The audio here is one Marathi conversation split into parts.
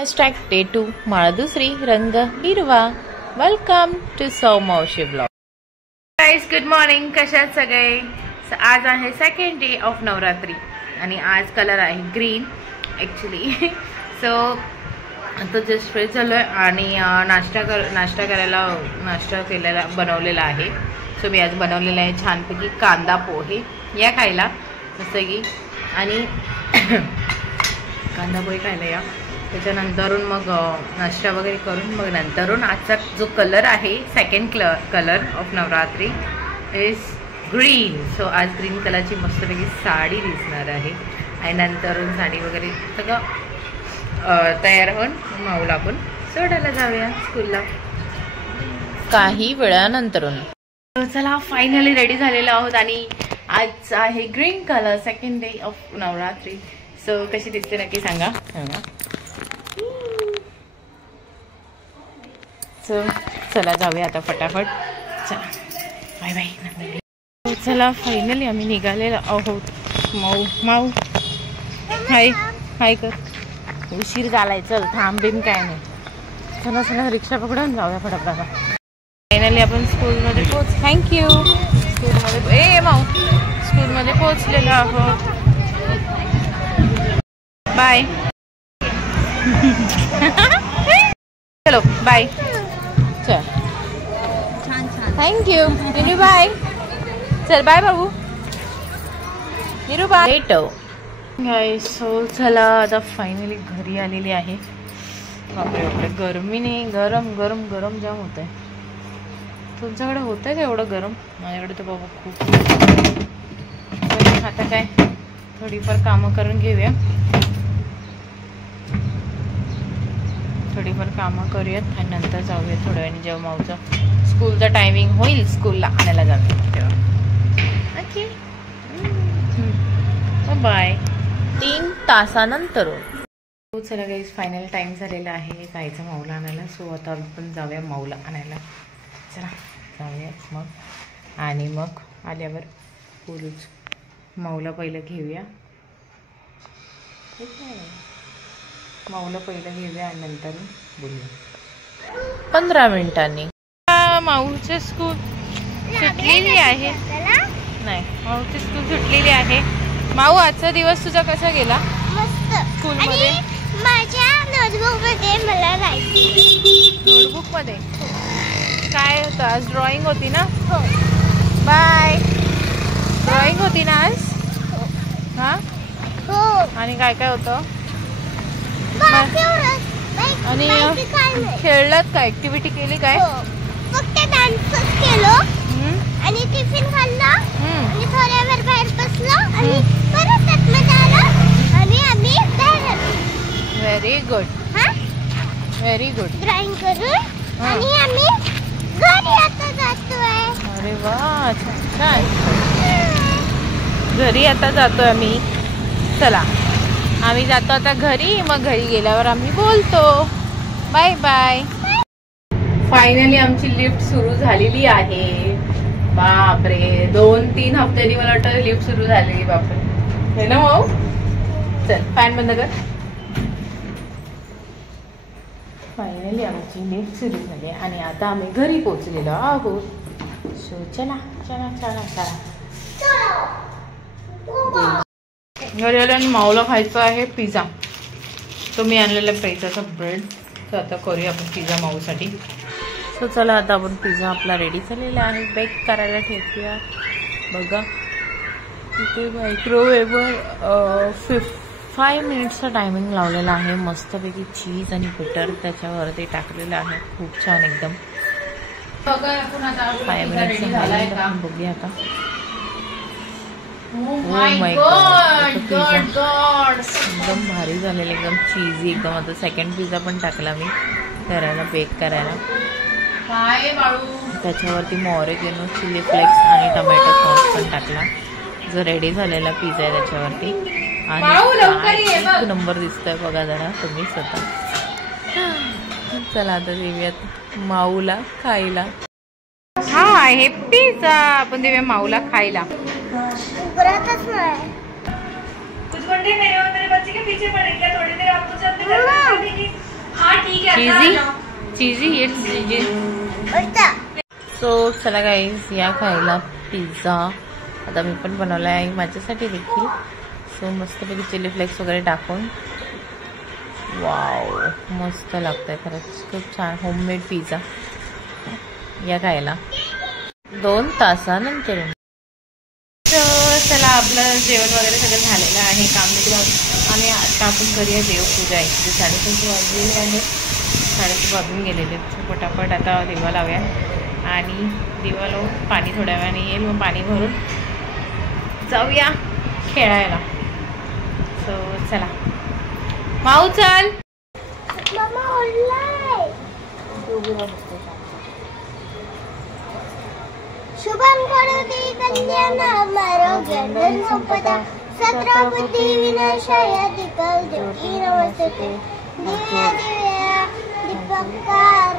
डे 2 माळ दुसरी रंग हिरवा. वेलकम टू सौ मावशी ब्लॉग. Guys good morning. कशा सगळे. आज आहे सेकंड डे ऑफ नवरात्री आणि आज कलर आहे ग्रीन ॲक्च्युली. सो आता जस्ट फ्रेश झालोय आणि नाश्ता केलेला बनवलेला आहे. सो मी आज बनवलेला आहे छानपैकी कांदा पोहे. या खायला जसं की आणि कांदा पोहे खायला या. त्याच्यानंतरून मग नाश्ता वगैरे करून मग नंतरून आजचा जो कलर आहे second colour of Navratri is green. So आज ग्रीन कलरची मस्तपैकी साडी दिसणार आहे आणि नंतरून साडी वगैरे सगळं तयार होऊन माऊला आपण सोडायला जाऊया स्कूलला काही वेळानंतरून. चला फायनली रेडी झालेलो आहोत आणि आज आहे green colour second day of Navratri. So कशी दिसते नक्की सांगा. सो चला जाऊया आता फटाफट. चला बाय बाय. चला फायनली आम्ही निघालेलो आहोत. माऊ हाय हाय कर. उशीर झालाय. चल थांब बिम काय नाही. चला चला रिक्षा पकडून जाऊया फटाफट. फायनली आपण स्कूलमध्ये थँक्यू. स्कूलमध्ये माऊ स्कूलमध्ये पोहोचलेलो आहोत. बाय. चलो बाय. चल थँक्यू निरू. बाय. चल बाय बाबू. निरू बाय. गाइस सो चला आता फायनली घरी आलेली आहे. बापरे बापरे गरमीने गरम गरम गरम जाम होत आहे. तुमच्याकडे होत आहे का एवढं गरम? माझ्याकडे तर बाबा खूप. आता काय थोडीफार कामं करून घेऊया. थोडीफार कामं करूयात आणि नंतर जाऊया थोड्या वेळाने जेव्हा माऊचं स्कूलचा टायमिंग होईल स्कूलला आणायला जाऊया तेव्हा. Okay bye. 3 तासानंतर. चला गाईज फायनल टाइम झालेला आहे जायचं माऊला आणायला. सो आता आपण जाऊया माऊला आणायला. चला जाऊया मग आणि मग आल्यावर बोलूच. माऊला पहिलं घेऊया. माऊला पहिलं घेऊया आणि नंतर बोलूया 15 मिनिटांनी. माऊची स्कूल सुटलेली आहे. नाही माऊची स्कूल सुटलेली आहे. माऊ आजचा दिवस तुझा कसा गेला? मस्त. स्कूलमध्ये माझ्या नोटबुकमध्ये मला नोटबुकमध्ये काय होतं आज? ड्रॉइंग होती ना? हो. बाय. ड्रॉइंग होती ना आज? हां हो. आणि काय काय होतं? आणि खेळलात का? ऍक्टिव्हिटी केली काय? फक्त डान्सच केलो आणि टिफिन खाल्ला आणि थोड्या वेळ बाहेर बसलो आणि परत आतमध्ये आलो आणि आम्ही बाहेर. Very good. Very good. Drawing करून आणि आम्ही घरी आता जातोय. अरे वा छान छान. घरी आता जातोय आम्ही. चला आम्ही जातो आता घरी. मग घरी गेल्यावर आम्ही बोलतो. Bye bye. फायनली आमची लिफ्ट सुरू झालेली आहे. बापरे 2-3 हफ्त्यांनी मला वाटतं लिफ्ट सुरू झालेली. बापरे हे ना भाऊ. चल फॅन बंद कर. फायनली आमची लिफ्ट सुरू झाली आणि आता आम्ही घरी पोहोचलेलो आहोत. सो चला चला चला चला. घरी आले आणि माऊला खायचं आहे पिझ्झा. तो मी आणलेला पिझ्झाचा ब्रेड. तर आता करूया आपण पिझ्झा माऊसाठी. सो चला आता आपण पिझ्झा आपला रेडी झालेला आहे. बेक करायला ठेवूया. बघा तिथे मायक्रोवेव्हवर 5 मिनिट्सचा टायमिंग लावलेला आहे. मस्तपैकी चीज आणि बटर त्याच्यावरती टाकलेलं आहे. खूप छान एकदम. 5 मिनिट्स बघूया आता. माय गॉड एकदम भारी झालेलं एकदम चीजी एकदम. आता सेकंड पिझ्झा पण टाकला मी करायला बेक करायला. त्याच्यावरती ऑरेगॅनो चिली फ्लेक्स आणि टोमॅटो सॉस पण टाकला. जो रेडी झालेला पिझ्झा आहे त्याच्यावरती. आणि एक नंबर दिसतोय बघा जरा तुम्ही स्वतः. चला आता देऊयात माऊला खायला. हा आहे पिझ्झा. आपण देऊया माऊला खायला. कुछ घंटे मेरे और मेरे बच्चे के पीछे पड़े क्या? थोड़ी देर आप मुझे अपने घर में छोड़ देंगे? चीजी सो चला गाईज या खायला पिझ्झा. आता मी पण बनवला आहे माझ्यासाठी देखील. सो मस्तपैकी चिली फ्लेक्स वगैरे टाकून. वाव मस्त लागतंय खरंच, खूप छान होममेड पिझ्झा. या खायला 2 तासानंतर. तर चला आपलं जेवण वगैरे सगळं झालेलं आहे. काम आणि आता आपण करूया देवपूजा. इथे 5:30 वाजलेले आहेत, 5:30 वाजून गेलेले. पटापट आता दिवा लावूया आणि दिवा लावून पाणी थोड्या वेळाने येईल, मग पाणी भरून जाऊया खेळायला. सो चला माऊ चल. शुभम करोति कल्याणं आरोग्यं संपदां सत्रा बुद्धि विनाशाय दीपक ज्योति नमस्ते. दिव्या दिव्या दीपकार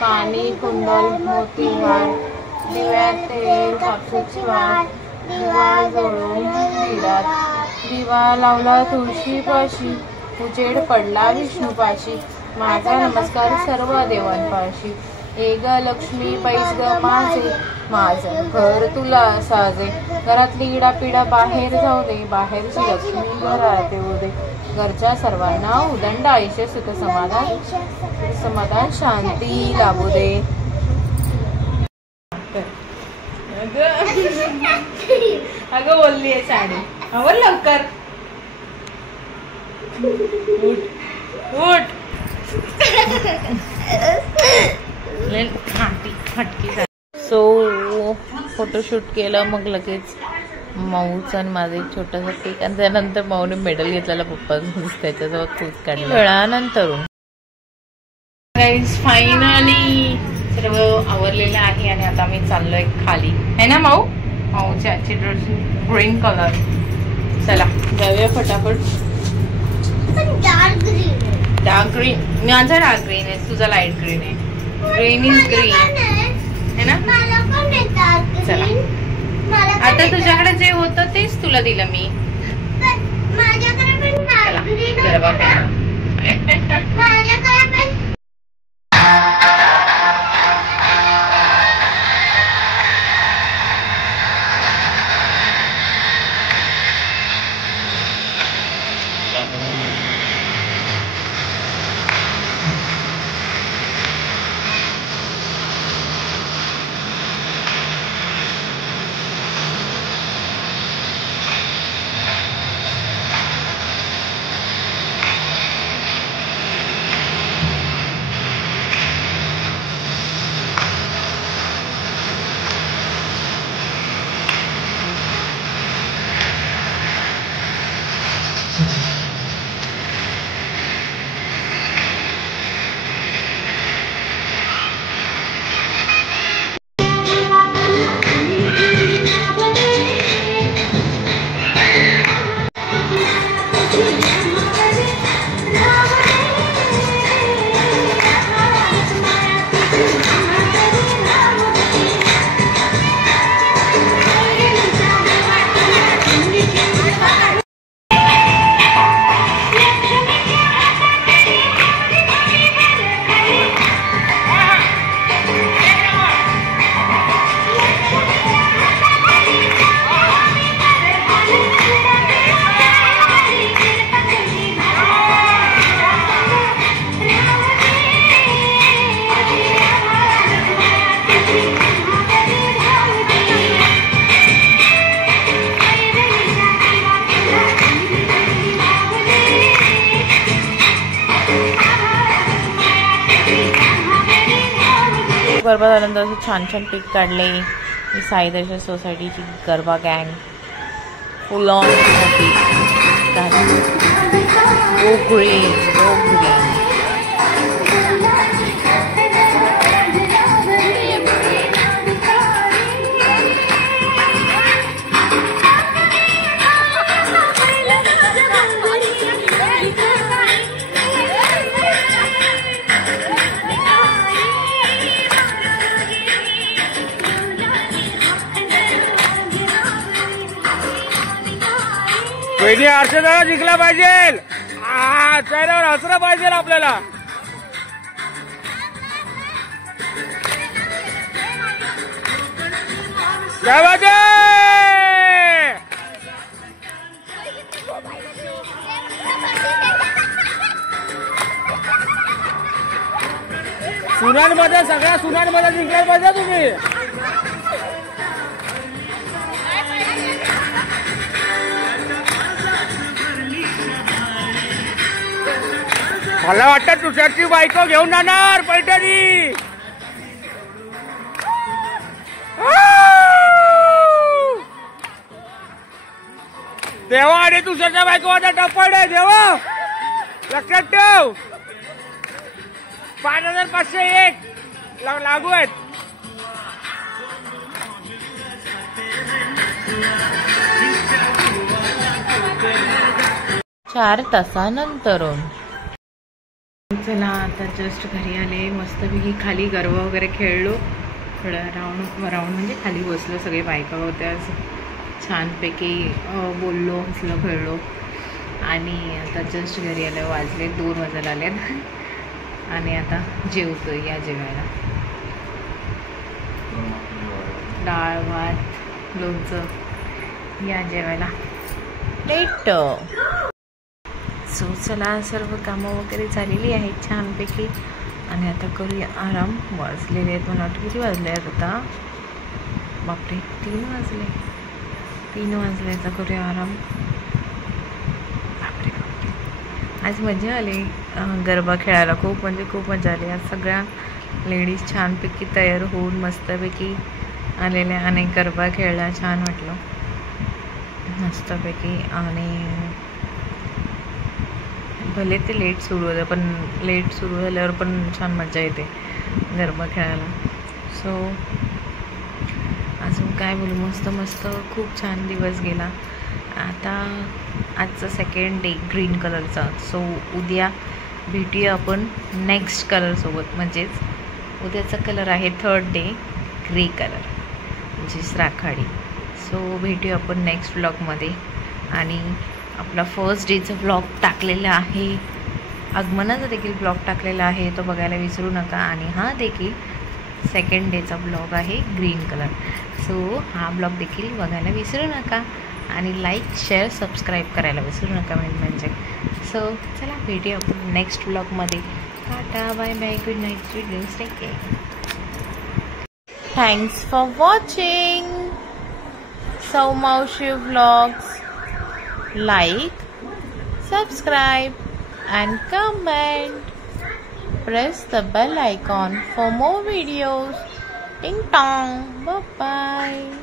कानी कुंडल मोतीहार दिव्यात तेल कापसाची वाट. दिवा जळून दिव्यात दिवा लावला तुळशीपाशी. उजेड पडला विष्णूपाशी. माझा नमस्कार सर्व देवांपाशी. ए ग लक्ष्मी पैस ग माझे, माझं घर तुला साजे. घरातली इडापिडा बाहेर जाऊ दे, बाहेरची लक्ष्मी घरात येऊ दे. घरच्या सर्वांना उदंड आयुष्य सुख समाधान शांती लाभू दे. अगं बोलली आहे साडी. आवर लवकर उठ. सो फोटोशूट केलं, मग लगेच माऊचं आणि माझं एक छोटासा केक आणि त्यानंतर माऊने मेडल घेतलेला पप्पा त्याच्याजवळ खूप काढलं वेळानंतर. फायनली सर्व आवरलेलं आहे आणि आता मी चाललोय खाली है ना माऊ. माऊची आजची ड्रेस ग्रीन कलर. चला जाऊया फटाफट. डार्क ग्रीन माझा डार्क ग्रीन आहे, तुझा लाईट ग्रीन आहे. ग्रीन इज ग्रीन है ना. चला आता तुझ्याकडे जे होतं तेच तुला दिलं मी. गरबा झाल्यानंतर असं छान छान पिक काढले. ही साई दर्शन सोसायटीची गरबा गँग फुल ऑन होती. Go green go green. वहिनी अर्चना जिंकला पाहिजे, चेहऱ्यावर हसरा पाहिजे आपल्याला. सुनांमध्ये सगळ्या सुनांमध्ये जिंकायला पाहिजे तुम्ही. मला वाटतं तुषारची बायको घेऊन जाणार पैठणी. देवा आणि तुषारच्या बायको आता टप्पड आहे. देवा लक्षात ठेव. 5501 लागू आहेत. चार तासानंतर चला आता जस्ट घरी आले. मस्तपैकी खाली गरबा वगैरे खेळलो. थोडं राऊंड म्हणजे खाली बसलो. सगळे बायका होत्या. छानपैकी बोललो, हसलो, खेळलो आणि आता जस्ट घरी आलं. वाजले 2 वाजायला आलेत आणि आता जेवतोय. या जेवायला डाळ भात लोणचं. या जेवायला लेट. सो चला सर्व कामं वगैरे झालेली आहेत छानपैकी आणि आता करूया आराम. वाजलेले आहेत मला वाटतं किती वाजले आहेत आता. बापरे 3 वाजले. 3 वाजले. आता करूया आराम. बापरे बापरे आज मजा आली गरबा खेळायला. खूप म्हणजे खूप मजा आली. आज सगळ्या लेडीज छानपैकी तयार होऊन मस्तपैकी आलेल्या आणि गरबा खेळला. छान वाटलं मस्तपैकी. आणि भले ते लेट सुरू होतं पण लेट सुरू झाल्यावर पण छान मजा येते गरबा खेळायला. सो अजून काय बोलू. मस्त मस्त खूप छान दिवस गेला. आता आजचा 2nd डे ग्रीन कलरचा. सो उद्या भेटूया आपण नेक्स्ट कलरसोबत. म्हणजेच उद्याचा कलर आहे 3rd डे ग्रे कलर म्हणजेच राखाडी. सो भेटूया आपण नेक्स्ट व्लॉगमध्ये. आणि आपला 1st डेचा व्लॉग टाकलेला आहे. आगमनाचा देखील ब्लॉग टाकलेला आहे. तो बघायला विसरू नका. आणि हा देखील 2nd डेचा ब्लॉग आहे ग्रीन कलर. सो हा ब्लॉग देखील बघायला विसरू नका आणि लाईक शेअर सबस्क्राईब करायला विसरू नका म्हणजे. सो चला भेटूया आपण नेक्स्ट ब्लॉगमध्ये. Tata bye bye. Good night. Sweet dreams. Take care. Thanks for watching Saumavashi vlogs. Like, subscribe and comment. Press the bell icon for more videos. Ding dong. Bye bye.